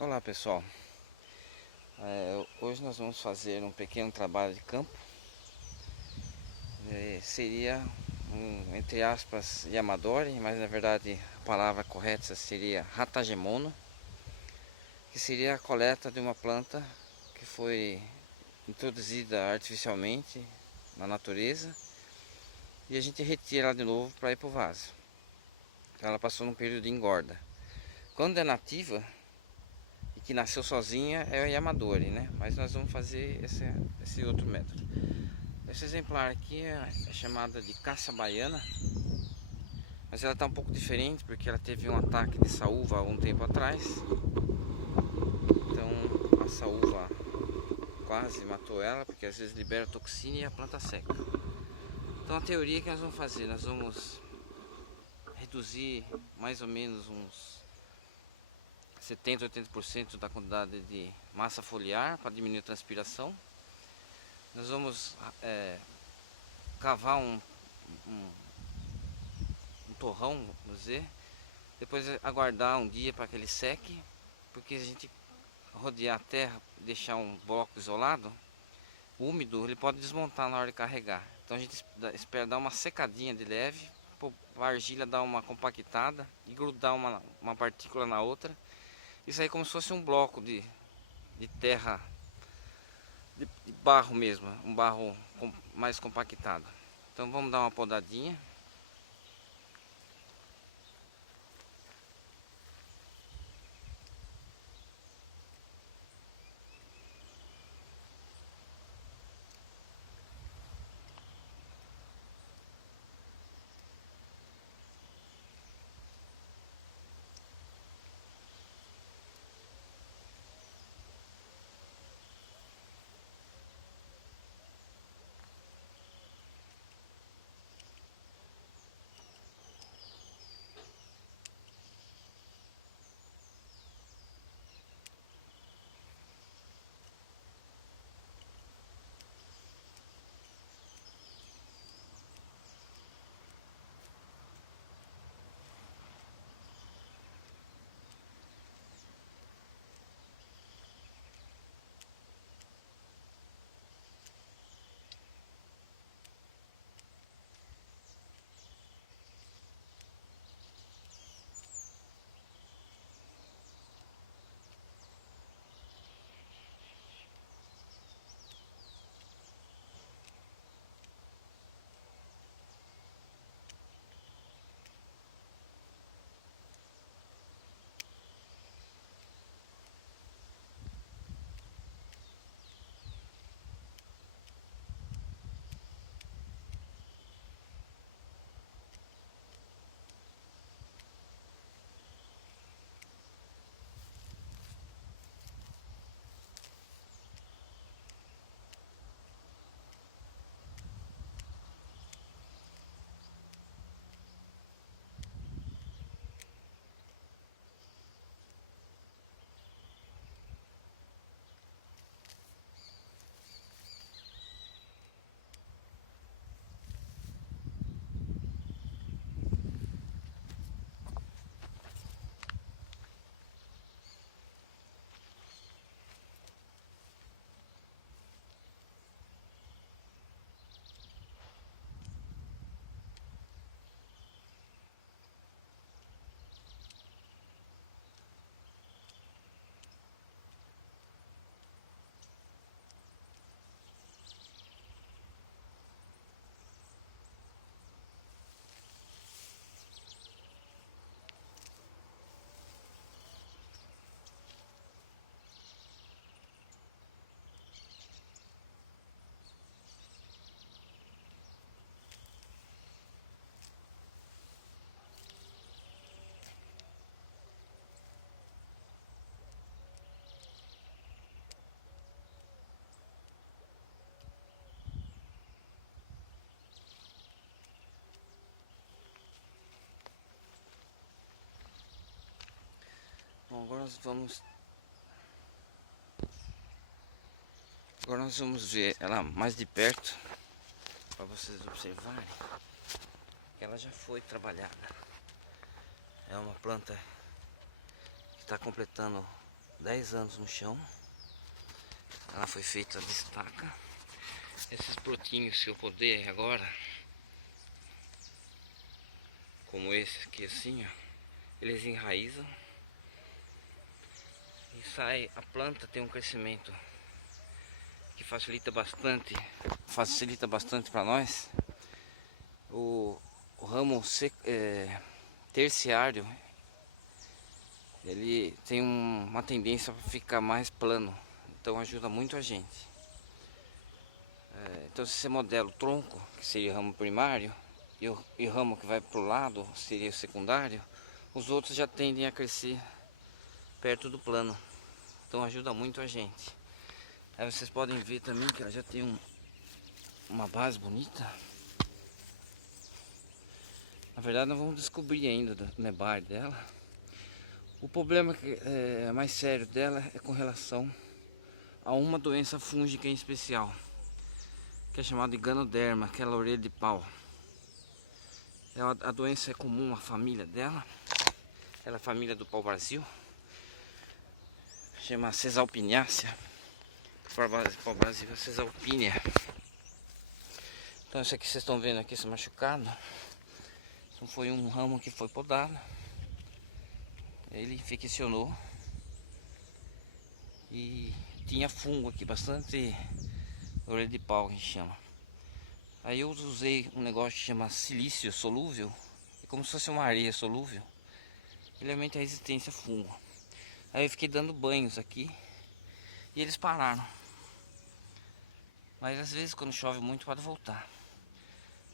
Olá pessoal, hoje nós vamos fazer um pequeno trabalho de campo. Seria entre aspas Yamadori, mas na verdade a palavra correta seria Hatagemono, que seria a coleta de uma planta que foi introduzida artificialmente na natureza e a gente retira ela de novo para ir para o vaso. Então ela passou num período de engorda. Quando é nativa e que nasceu sozinha é a Yamadori, né? Mas nós vamos fazer esse outro método. Esse exemplar aqui é chamada de caça baiana, mas ela está um pouco diferente porque ela teve um ataque de saúva há algum tempo atrás. Então a saúva quase matou ela, porque às vezes libera toxina e a planta seca. Então a teoria que nós vamos fazer, nós vamos reduzir mais ou menos uns 70 a 80% da quantidade de massa foliar para diminuir a transpiração. Nós vamos cavar um torrão, vamos dizer, depois aguardar um dia para que ele seque, porque a gente rodear a terra, deixar um bloco isolado, úmido, ele pode desmontar na hora de carregar. Então a gente espera dar uma secadinha de leve, para a argila dar uma compactada e grudar uma partícula na outra. Isso aí como se fosse um bloco de terra, de barro mesmo, um barro mais compactado. Então vamos dar uma podadinha. Bom, agora nós vamos ver ela mais de perto para vocês observarem que ela já foi trabalhada. É uma planta que está completando 10 anos no chão. Ela foi feita de estaca. Esses brotinhos que eu podei agora, como esse aqui assim, ó, eles enraizam e sai, a planta tem um crescimento que facilita bastante para nós. O ramo terciário, ele tem uma tendência para ficar mais plano, então ajuda muito a gente. Então se você modela o tronco, que seria o ramo primário, e o ramo que vai para o lado seria o secundário, os outros já tendem a crescer perto do plano, então ajuda muito a gente. Aí vocês podem ver também que ela já tem uma base bonita. Na verdade nós vamos descobrir ainda do nebar dela. O problema mais sério dela é com relação a uma doença fúngica em especial, que é chamada de ganoderma, aquela orelha de pau. A doença é comum à família dela, ela é a família do pau-brasil, chama Cesalpiniácea. Pau-brasil é Cesalpinia. Então esse aqui vocês estão vendo aqui, esse machucado, então foi um ramo que foi podado, ele infeccionou e tinha fungo aqui, bastante orelha de pau que a gente chama. Aí eu usei um negócio que chama silício solúvel, é como se fosse uma areia solúvel, ele aumenta a resistência a fungo. Aí eu fiquei dando banhos aqui e eles pararam, mas às vezes quando chove muito pode voltar.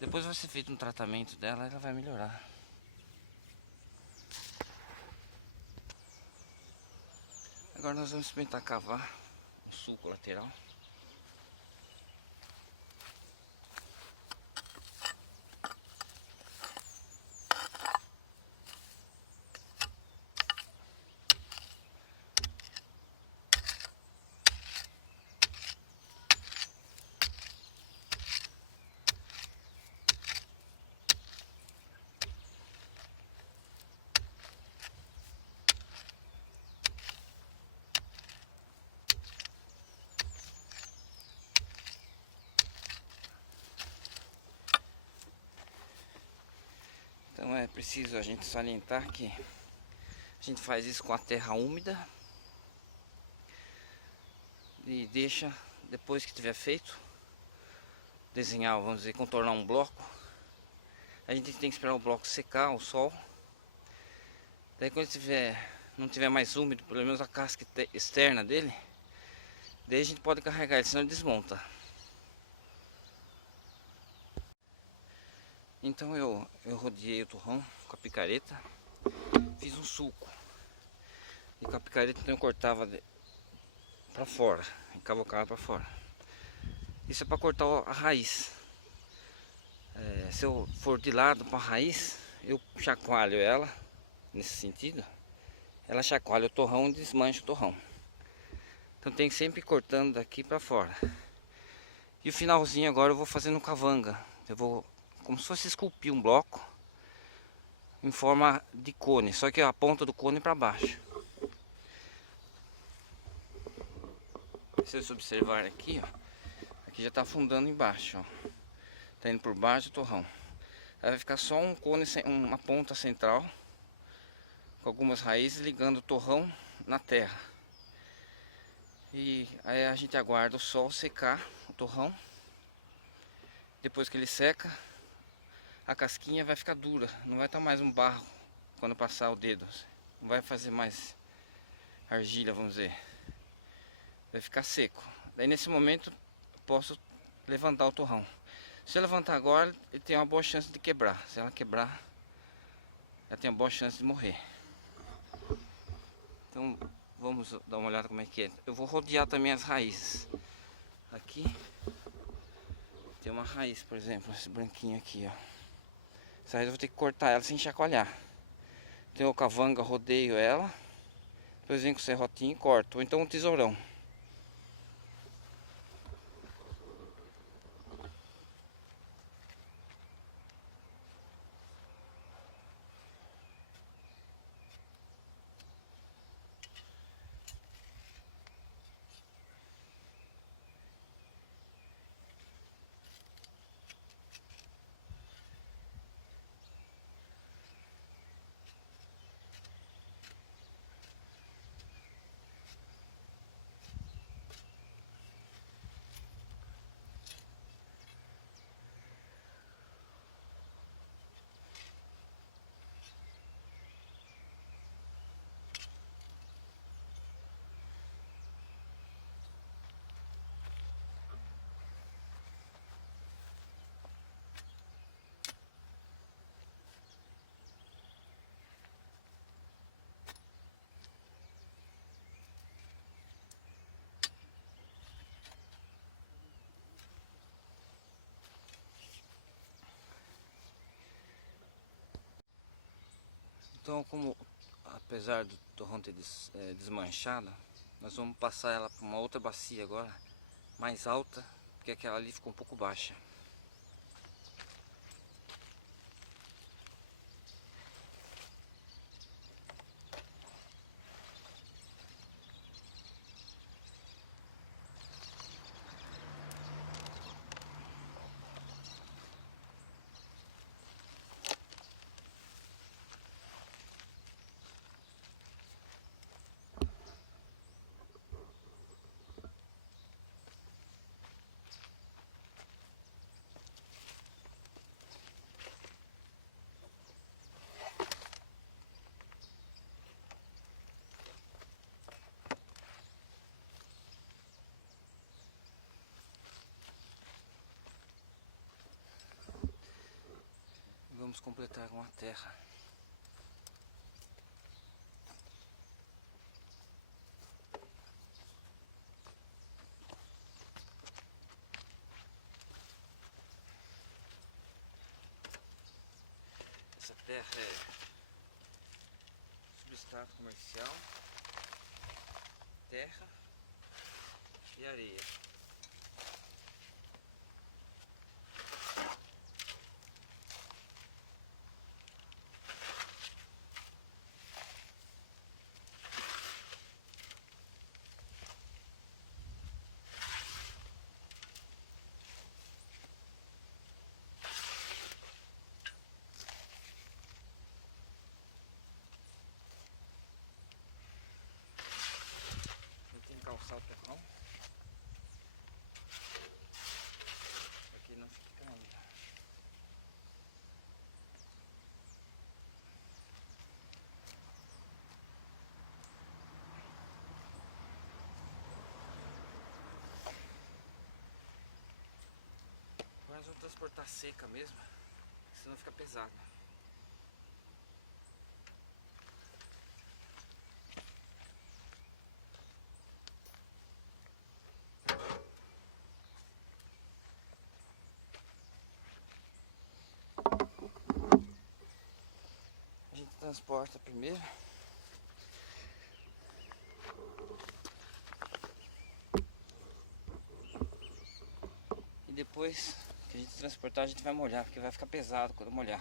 Depois vai ser feito um tratamento dela, ela vai melhorar. Agora nós vamos experimentar cavar o sulco lateral. Então é preciso a gente salientar que a gente faz isso com a terra úmida e deixa, depois que tiver feito, desenhar, vamos dizer, contornar um bloco. A gente tem que esperar o bloco secar ao sol. Daí quando não tiver mais úmido, pelo menos a casca externa dele, daí a gente pode carregar ele, senão ele desmonta. Então eu rodeei o torrão com a picareta, fiz um sulco. E com a picareta então eu cortava para fora, encavocava para fora. Isso é para cortar a raiz. Se eu for de lado para a raiz, eu chacoalho ela, nesse sentido. Ela chacoalha o torrão e desmancha o torrão. Então tem que sempre ir cortando daqui para fora. E o finalzinho agora eu vou fazendo cavanga. Eu vou como se fosse esculpir um bloco em forma de cone, só que a ponta do cone para baixo. Se vocês observarem aqui, ó, aqui já está afundando embaixo, ó. Tá indo por baixo do torrão. Aí vai ficar só um cone, uma ponta central, com algumas raízes ligando o torrão na terra. E aí a gente aguarda o sol secar o torrão. Depois que ele seca, a casquinha vai ficar dura, não vai estar mais um barro quando passar o dedo. Não vai fazer mais argila, vamos dizer. Vai ficar seco. Daí nesse momento posso levantar o torrão. Se eu levantar agora, ele tem uma boa chance de quebrar. Se ela quebrar, ela tem uma boa chance de morrer. Então vamos dar uma olhada como é que é. Eu vou rodear também as raízes. Aqui tem uma raiz, por exemplo, esse branquinho aqui, ó. Essa raiz eu vou ter que cortar ela sem chacoalhar. Então eu cavanga, rodeio ela, depois venho com o serrotinho e corto, ou então um tesourão. Então, como apesar do torrão ter desmanchado, nós vamos passar ela para uma outra bacia agora, mais alta, porque aquela ali ficou um pouco baixa. Vamos completar com a terra. Essa terra é substrato comercial, terra e areia. Tem que calçar o terrão para que não fique caindo. Agora nós vamos transportar seca mesmo, senão fica pesado. A gente transporta primeiro. E depois que a gente transportar, a gente vai molhar, porque vai ficar pesado quando molhar.